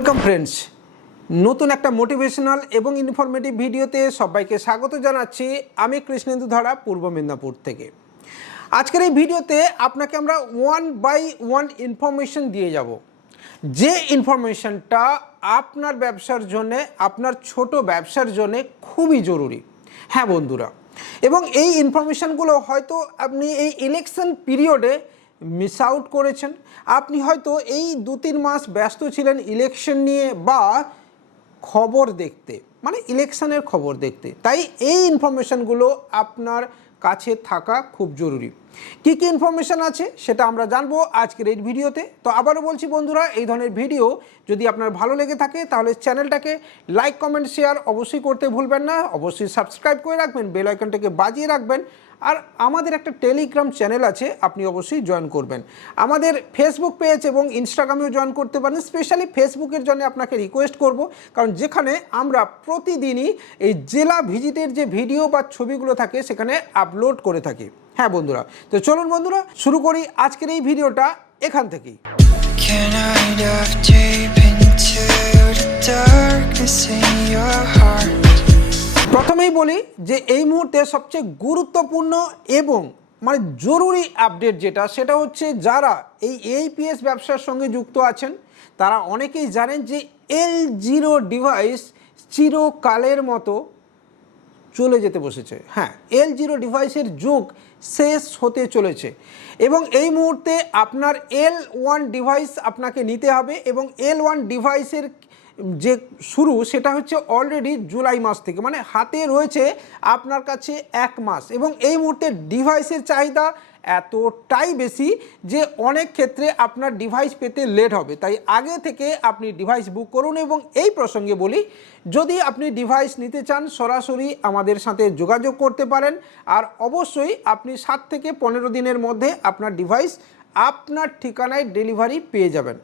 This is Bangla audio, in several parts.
Welcome friends. নতুন একটা মোটিভেশনাল এবং ইনফরমেটিভ ভিডিওতে সবাইকে স্বাগত জানাচ্ছি আমি কৃষ্ণেন্দু ধারা, পূর্ব মেদিনীপুর থেকে। আজকের এই ভিডিওতে আপনাকে আমরা ওয়ান বাই ওয়ান ইনফরমেশন দিয়ে যাব। যে ইনফরমেশনটা আপনার ব্যবসার জন্যে, আপনার ছোট ব্যবসার জন্যে খুবই জরুরি। হ্যাঁ বন্ধুরা, এবং এই ইনফরমেশানগুলো হয়তো আপনি এই ইলেকশন পিরিয়ডে মিস আউট করেছেন। আপনি হয়তো এই দু তিন মাস ব্যস্ত ছিলেন ইলেকশন নিয়ে বা খবর দেখতে মানে ইলেকশনের খবর দেখতে। তাই এই ইনফরমেশানগুলো আপনার কাছে থাকা খুব জরুরি। কী কী ইনফরমেশান আছে সেটা আমরা জানব আজকের এই ভিডিওতে। তো আবারও বলছি বন্ধুরা, এই ধরনের ভিডিও যদি আপনার ভালো লেগে থাকে, তাহলে চ্যানেলটাকে লাইক কমেন্ট শেয়ার অবশ্যই করতে ভুলবেন না। অবশ্যই সাবস্ক্রাইব করে রাখবেন বেল আইকনটাকে বাজিয়ে রাখবেন। আর আমাদের একটা টেলিগ্রাম চ্যানেল আছে, আপনি অবশ্যই জয়েন করবেন। আমাদের ফেসবুক পেজ এবং ইনস্টাগ্রামেও জয়েন করতে পারেন স্পেশালি ফেসবুকের জন্য আপনাকে রিকোয়েস্ট করব। কারণ যেখানে আমরা প্রতিদিনই এই জেলা ভিজিটের যে ভিডিও বা ছবিগুলো থাকে, সেখানে আপলোড করে থাকি। হ্যাঁ বন্ধুরা, তো চলুন বন্ধুরা, শুরু করি আজকের এই ভিডিওটা এখান থেকেই। Darkness in your heart? প্রথমেই বলি যে এই মুহূর্তে সবচেয়ে গুরুত্বপূর্ণ এবং মানে জরুরি আপডেট যেটা, সেটা হচ্ছে যারা এই এইপিএস ব্যবসার সঙ্গে যুক্ত আছেন, তারা অনেকেই জানেন যে এল জিরো ডিভাইস চিরকালের মতো চলে যেতে বসেছে। হ্যাঁ এল জিরো ডিভাইসের যুগ শেষ হতে চলেছে এবং এই মুহূর্তে আপনার এল ওয়ান ডিভাইস আপনাকে নিতে হবে এবং এল ওয়ান ডিভাইসের যে শুরু সেটা হচ্ছে অলরেডি জুলাই মাস থেকে মানে হাতে রয়েছে আপনার কাছে এক মাস এবং এই মুহূর্তে ডিভাইসের চাহিদা এতটাই বেশি যে অনেক ক্ষেত্রে আপনার ডিভাইস পেতে লেট হবে। তাই আগে থেকে আপনি ডিভাইস বুক করুন এবং এই প্রসঙ্গে বলি, যদি আপনি ডিভাইস নিতে চান, সরাসরি আমাদের সাথে যোগাযোগ করতে পারেন। আর অবশ্যই আপনি সাত থেকে পনেরো দিনের মধ্যে আপনার ডিভাইস আপনার ঠিকানায় ডেলিভারি পেয়ে যাবেন।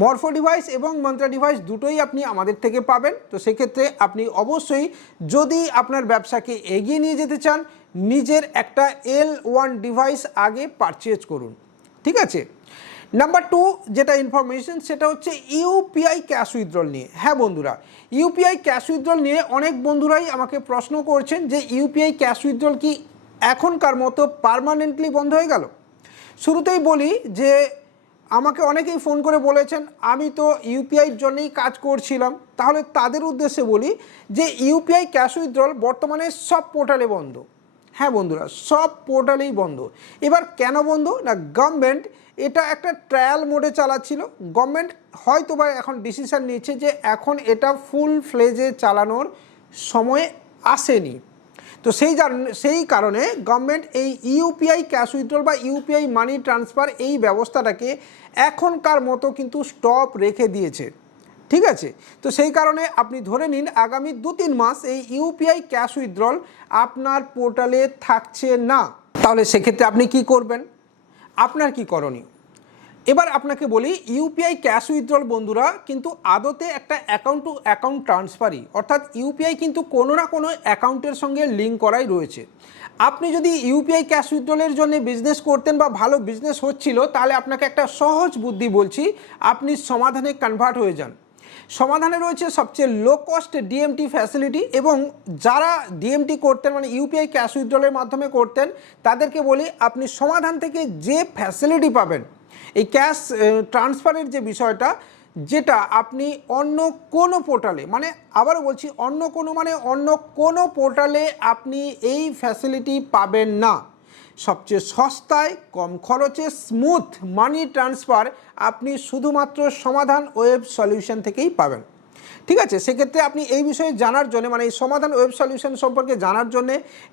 মরফো ডিভাইস এবং মন্ত্রা ডিভাইস দুটোই আপনি আমাদের থেকে পাবেন। তো সেক্ষেত্রে আপনি অবশ্যই যদি আপনার ব্যবসাকে এগিয়ে নিয়ে যেতে চান, নিজের একটা এল ওয়ান ডিভাইস আগে পারচেজ করুন। ঠিক আছে? নাম্বার টু যেটা ইনফরমেশন সেটা হচ্ছে ইউপিআই ক্যাশ উইথড্রল নিয়ে। হ্যাঁ বন্ধুরা ইউপিআই ক্যাশ উইথড্রল নিয়ে অনেক বন্ধুরাই আমাকে প্রশ্ন করছেন যে ইউপিআই ক্যাশ উইথড্রল কি এখনকার মতো পারমানেন্টলি বন্ধ হয়ে গেল? শুরুতেই বলি যে আমাকে অনেকেই ফোন করে বলেছেন, আমি তো ইউপিআইয়ের জন্যই কাজ করছিলাম। তাহলে তাদের উদ্দেশ্যে বলি যে ইউপিআই ক্যাশ উইথড্রল বর্তমানে সব পোর্টালে বন্ধ। হ্যাঁ বন্ধুরা, সব পোর্টালেই বন্ধ। এবার কেন বন্ধ? না, গভর্নমেন্ট এটা একটা ট্রায়াল মোডে চালাচ্ছিল। গভর্নমেন্ট হয়তো বা এখন ডিসিশান নিচ্ছে যে এখন এটা ফুল ফ্লেজে চালানোর সময় আসেনি। তো সেই সেই কারণে গভর্নমেন্ট এই ইউপিআই ক্যাশ উইথড্রল বা ইউপিআই মানি ট্রান্সফার এই ব্যবস্থাটাকে এখনকার মতো কিন্তু স্টপ রেখে দিয়েছে। ঠিক আছে? তো সেই কারণে আপনি ধরে নিন আগামী দু তিন মাস এই ইউপিআই ক্যাশ উইথড্রল আপনার পোর্টালে থাকছে না। তাহলে সেক্ষেত্রে আপনি কি করবেন? আপনার কি করণীয়? এবার আপনাকে বলি ইউপিআই ক্যাশ উইথড্রল বন্ধুরা কিন্তু আদতে একটা অ্যাকাউন্ট টু অ্যাকাউন্ট ট্রান্সফারই। অর্থাৎ ইউপিআই কিন্তু কোনো না কোনো অ্যাকাউন্টের সঙ্গে লিঙ্ক করাই রয়েছে। আপনি যদি ইউপিআই ক্যাশ উইথড্রলের জন্য বিজনেস করতেন বা ভালো বিজনেস হচ্ছিল, তাহলে আপনাকে একটা সহজ বুদ্ধি বলছি, আপনি সমাধানে কনভার্ট হয়ে যান। সমাধানে রয়েছে সবচেয়ে লো কস্ট ডিএমটি ফ্যাসিলিটি এবং যারা ডিএমটি করতেন মানে ইউপিআই ক্যাশ উইথড্রলের মাধ্যমে করতেন, তাদেরকে বলি আপনি সমাধান থেকে যে ফ্যাসিলিটি পাবেন, এই ক্যাশ ট্রান্সফারের যে বিষয়টা, যেটা আপনি অন্য কোনো পোর্টালে মানে আবারও বলছি অন্য কোনো মানে অন্য কোনো পোর্টালে আপনি এই ফ্যাসিলিটি পাবেন না। সবচেয়ে সস্তায়, কম খরচে স্মুথ মানি ট্রান্সফার আপনি শুধুমাত্র সমাধান ওয়েব সলিউশন থেকেই পাবেন। ঠিক আছে, সেক্ষেত্রে আপনি এই বিষয়ে জানার জন্য মানে এই সমাধান ওয়েব সলিউশন সম্পর্কে জানার জন্য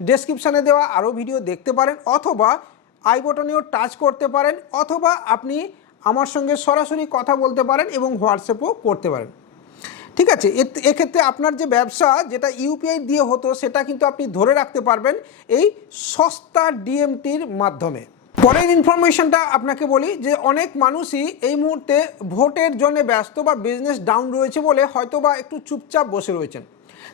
ডেসক্রিপশানে দেওয়া আরও ভিডিও দেখতে পারেন, অথবা আই বটনেও টাচ করতে পারেন, অথবা আপনি আমার সঙ্গে সরাসরি কথা বলতে পারেন এবং হোয়াটসঅ্যাপও করতে পারেন। ঠিক আছে এক্ষেত্রে আপনার যে ব্যবসা যেটা ইউপিআই দিয়ে হতো, সেটা কিন্তু আপনি ধরে রাখতে পারবেন এই সস্তা ডিএমটির মাধ্যমে। পরের ইনফরমেশনটা আপনাকে বলি যে অনেক মানুষই এই মুহূর্তে ভোটের জন্য ব্যস্ত বা বিজনেস ডাউন রয়েছে বলে হয়তো বা একটু চুপচাপ বসে রয়েছেন।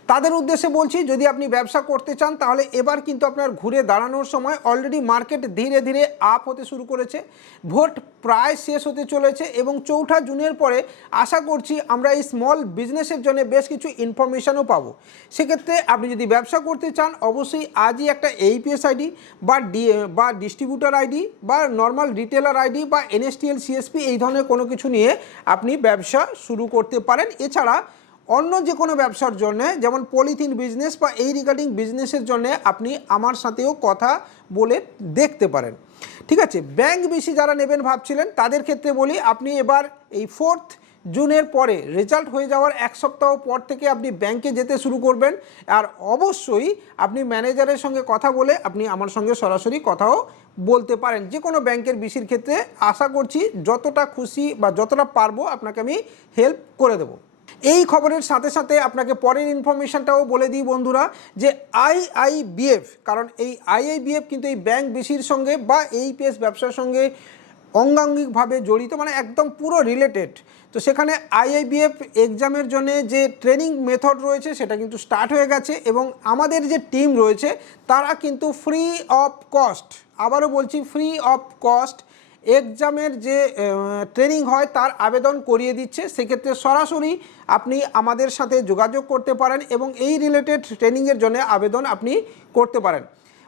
তাদের উদ্দেশ্যে বলছি, যদি আপনি ব্যবসা করতে চান, তাহলে এবার কিন্তু আপনার ঘুরে দাঁড়ানোর সময় অলরেডি মার্কেট ধীরে ধীরে আপ হতে শুরু করেছে। ভোট প্রায় শেষ হতে চলেছে এবং চৌঠা জুনের পরে আশা করছি আমরা এই স্মল বিজনেসের জন্য বেশ কিছু ইনফরমেশনও পাবো। সেক্ষেত্রে আপনি যদি ব্যবসা করতে চান, অবশ্যই আজই একটা এইপিএস আইডি বা ডি বা ডিস্ট্রিবিউটার আইডি বা নর্মাল রিটেলার আইডি বা এনএসটিএল সিএসপি এই ধরনের কোনো কিছু নিয়ে আপনি ব্যবসা শুরু করতে পারেন। এছাড়া অন্য যে কোনো ব্যবসার জন্য, যেমন পলিথিন বিজনেস বা এই রিগার্ডিং বিজনেসের জন্য আপনি আমার সাথেও কথা বলে দেখতে পারেন। ঠিক আছে? ব্যাংক বেশি যারা নেবেন ভাবছিলেন, তাদের ক্ষেত্রে বলি, আপনি এবার এই ফোর্থ জুনের পরে রেজাল্ট হয়ে যাওয়ার এক সপ্তাহ পর থেকে আপনি ব্যাংকে যেতে শুরু করবেন। আর অবশ্যই আপনি ম্যানেজারের সঙ্গে কথা বলে আপনি আমার সঙ্গে সরাসরি কথাও বলতে পারেন। যে কোনো ব্যাংকের বিসির ক্ষেত্রে আশা করছি, যতটা খুশি বা যতটা পারব আপনাকে আমি হেল্প করে দেবো। এই খবরের সাথে সাথে আপনাকে পরের ইনফরমেশনটাও বলে দিই বন্ধুরা, যে আইআইবিএফ কারণ এই আইআইবিএফ কিন্তু এই ব্যাংক বেশির সঙ্গে বা এই এইপিএস ব্যবসার সঙ্গে অঙ্গাঙ্গিকভাবে জড়িত মানে একদম পুরো রিলেটেড তো সেখানে আইআইবিএফ এক্সামের জন্য যে ট্রেনিং মেথড রয়েছে, সেটা কিন্তু স্টার্ট হয়ে গেছে এবং আমাদের যে টিম রয়েছে, তারা কিন্তু ফ্রি অফ কস্ট আবারও বলছি ফ্রি অফ কস্ট এক্সামের যে ট্রেনিং হয় তার আবেদন করিয়ে দিচ্ছে। সেক্ষেত্রে সরাসরি আপনি আমাদের সাথে যোগাযোগ করতে পারেন এবং এই রিলেটেড ট্রেনিংয়ের জন্য আবেদন আপনি করতে পারেন।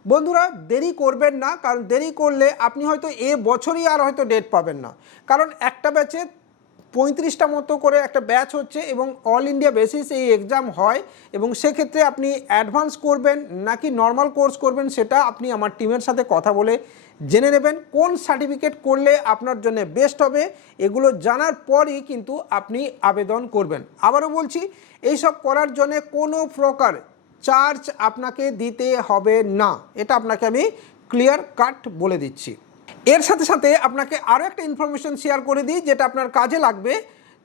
বন্ধুরা, দেরি করবেন না, কারণ দেরি করলে আপনি হয়তো এ বছরই আর হয়তো ডেট পাবেন না। কারণ একটা ব্যাচে পঁয়ত্রিশটা মতো করে একটা ব্যাচ হচ্ছে এবং অল ইন্ডিয়া বেসিস এই এক্সাম হয় এবং সেক্ষেত্রে আপনি অ্যাডভান্স করবেন নাকি নর্মাল কোর্স করবেন সেটা আপনি আমার টিমের সাথে কথা বলে জেনে নেবেন কোন সার্টিফিকেট করলে আপনার জন্য বেস্ট হবে, এগুলো জানার পরই কিন্তু আপনি আবেদন করবেন। আবারও বলছি, এইসব করার জন্য কোনো প্রকার চার্জ আপনাকে দিতে হবে না। এটা আপনাকে আমি ক্লিয়ার কাট বলে দিচ্ছি। এর সাথে সাথে আপনাকে আরও একটা ইনফরমেশন শেয়ার করে দিই, যেটা আপনার কাজে লাগবে।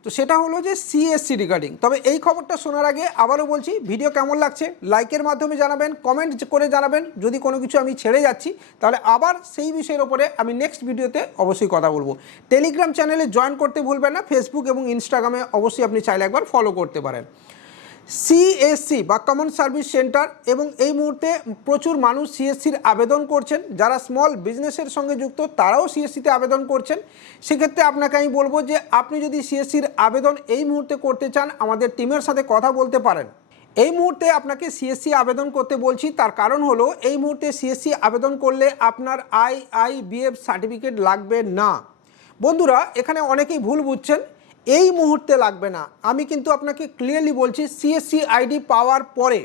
তো সেটা হলো যে সিএসসি রিগার্ডিং তবে এই খবরটা শোনার আগে আবারও বলছি ভিডিও কেমন লাগছে লাইকের মাধ্যমে জানাবেন কমেন্ট করে জানাবেন, যদি কোনো কিছু আমি ছেড়ে যাচ্ছি, তাহলে আবার সেই বিষয়ের ওপরে আমি নেক্সট ভিডিওতে অবশ্যই কথা বলব। টেলিগ্রাম চ্যানেলে জয়েন করতে ভুলবেন না ফেসবুক এবং ইনস্টাগ্রামে অবশ্যই আপনি চাইলে একবার ফলো করতে পারেন। সিএসসি বা কমন সার্ভিস সেন্টার এবং এই মুহূর্তে প্রচুর মানুষ সিএসসির আবেদন করছেন। যারা স্মল বিজনেসের সঙ্গে যুক্ত, তারাও সিএসসিতে আবেদন করছেন। সেক্ষেত্রে আপনাকে আমি বলব যে, আপনি যদি সিএসসির আবেদন এই মুহূর্তে করতে চান, আমাদের টিমের সাথে কথা বলতে পারেন। এই মুহূর্তে আপনাকে সিএসসি আবেদন করতে বলছি, তার কারণ হলো, এই মুহূর্তে সিএসসি আবেদন করলে আপনার আই আই বিএফ সার্টিফিকেট লাগবে না। বন্ধুরা, এখানে অনেকেই ভুল বুঝছেন। এই মুহূর্তে লাগবে না। আমি কিন্তু আপনাকে ক্লিয়ারলি বলছি সিএসসি আইডি পাওয়ার পরে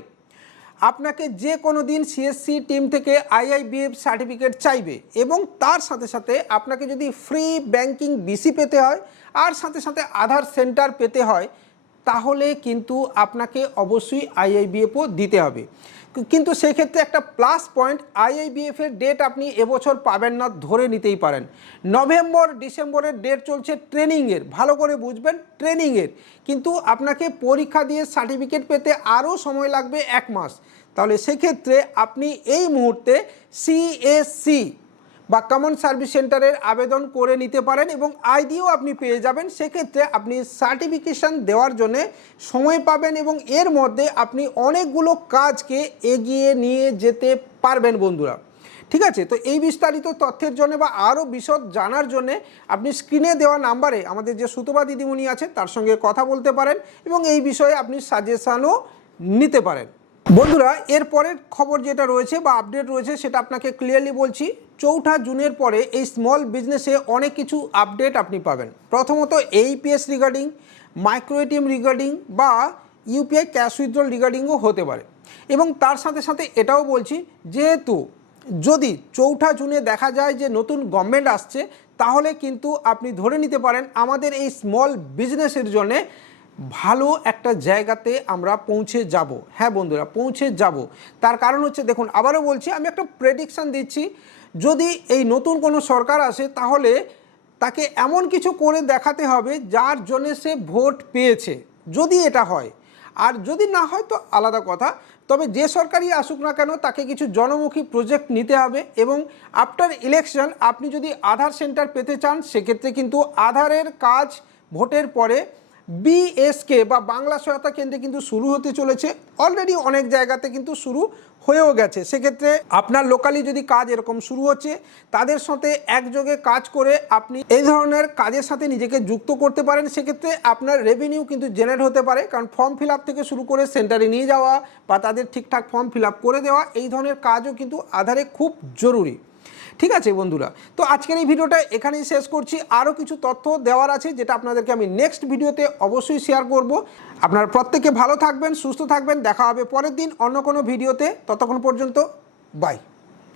আপনাকে যে কোনো দিন সিএসসি টিম থেকে আইআইবিএফ সার্টিফিকেট চাইবে এবং তার সাথে সাথে আপনাকে যদি ফ্রি ব্যাংকিং বিসি পেতে হয় আর সাথে সাথে আধার সেন্টার পেতে হয়, তাহলে কিন্তু আপনাকে অবশ্যই আইআইবিএফও দিতে হবে। কিন্তু সেক্ষেত্রে একটা প্লাস পয়েন্ট আইআইবিএফ এর ডেট আপনি এবছর পাবেন না, ধরে নিতেই পারেন। নভেম্বর, ডিসেম্বরের ডেট চলছে ট্রেনিংয়ের ভালো করে বুঝবেন ট্রেনিংয়ের কিন্তু আপনাকে পরীক্ষা দিয়ে সার্টিফিকেট পেতে আরও সময় লাগবে এক মাস। তাহলে সেক্ষেত্রে আপনি এই মুহূর্তে সিএসসি বা কমন সার্ভিস সেন্টারের আবেদন করে নিতে পারেন এবং আইডিও আপনি পেয়ে যাবেন। সেক্ষেত্রে আপনি সার্টিফিকেশান দেওয়ার জন্য সময় পাবেন এবং এর মধ্যে আপনি অনেকগুলো কাজকে এগিয়ে নিয়ে যেতে পারবেন বন্ধুরা। ঠিক আছে? তো এই বিস্তারিত তথ্যের জন্য বা আরও বিশদ জানার জন্য আপনি স্ক্রিনে দেওয়া নাম্বারে আমাদের যে সুতবা দিদিমণি আছে, তার সঙ্গে কথা বলতে পারেন এবং এই বিষয়ে আপনি সাজেশানও নিতে পারেন। বন্ধুরা, এর পরের খবর যেটা রয়েছে বা আপডেট রয়েছে সেটা আপনাকে ক্লিয়ারলি বলছি। চৌঠা জুনের পরে এই স্মল বিজনেসে অনেক কিছু আপডেট আপনি পাবেন। প্রথমত AEPS regarding micro ATM regarding বা ইউপিআই ক্যাশ উইথড্রল রিগার্ডিংও হতে পারে। এবং তার সাথে সাথে এটাও বলছি, যেহেতু যদি চৌঠা জুনে দেখা যায় যে নতুন গভর্নমেন্ট আসছে, তাহলে কিন্তু আপনি ধরে নিতে পারেন আমাদের এই স্মল বিজনেসের জন্যে ভালো একটা জায়গাতে আমরা পৌঁছে যাব। হ্যাঁ বন্ধুরা, পৌঁছে যাব। তার কারণ হচ্ছে দেখুন, আবারও বলছি, আমি একটা প্রেডিকশান দিচ্ছি। যদি এই নতুন কোনো সরকার আসে, তাহলে তাকে এমন কিছু করে দেখাতে হবে যার জন্য সে ভোট পেয়েছে, যদি এটা হয়। আর যদি না হয়, তো আলাদা কথা। তবে যে সরকারই আসুক না কেন, তাকে কিছু জনমুখী প্রজেক্ট নিতে হবে এবং আফটার ইলেকশন আপনি যদি আধার সেন্টার পেতে চান, সেক্ষেত্রে কিন্তু আধারের কাজ ভোটের পরে বিএসকে বা বাংলা সহায়তা কেন্দ্রে কিন্তু শুরু হতে চলেছে। অলরেডি অনেক জায়গাতে কিন্তু শুরু হয়েও গেছে। সেক্ষেত্রে আপনার লোকালি যদি কাজ এরকম শুরু হচ্ছে, তাদের সাথে একযোগে কাজ করে আপনি এই ধরনের কাজের সাথে নিজেকে যুক্ত করতে পারেন। সেক্ষেত্রে আপনার রেভিনিউ কিন্তু জেনারেট হতে পারে। কারণ ফর্ম ফিল থেকে শুরু করে সেন্টারে নিয়ে যাওয়া বা তাদের ঠিকঠাক ফর্ম ফিল করে দেওয়া, এই ধরনের কাজও কিন্তু আধারে খুব জরুরি। ঠিক আছে বন্ধুরা? তো আজকের এই ভিডিওটা এখানেই শেষ করছি। আরও কিছু তথ্য দেওয়ার আছে যেটা আপনাদেরকে আমি নেক্সট ভিডিওতে অবশ্যই শেয়ার করব। আপনারা প্রত্যেকে ভালো থাকবেন, সুস্থ থাকবেন। দেখা হবে পরের দিন অন্য কোনো ভিডিওতে। ততক্ষণ পর্যন্ত বাই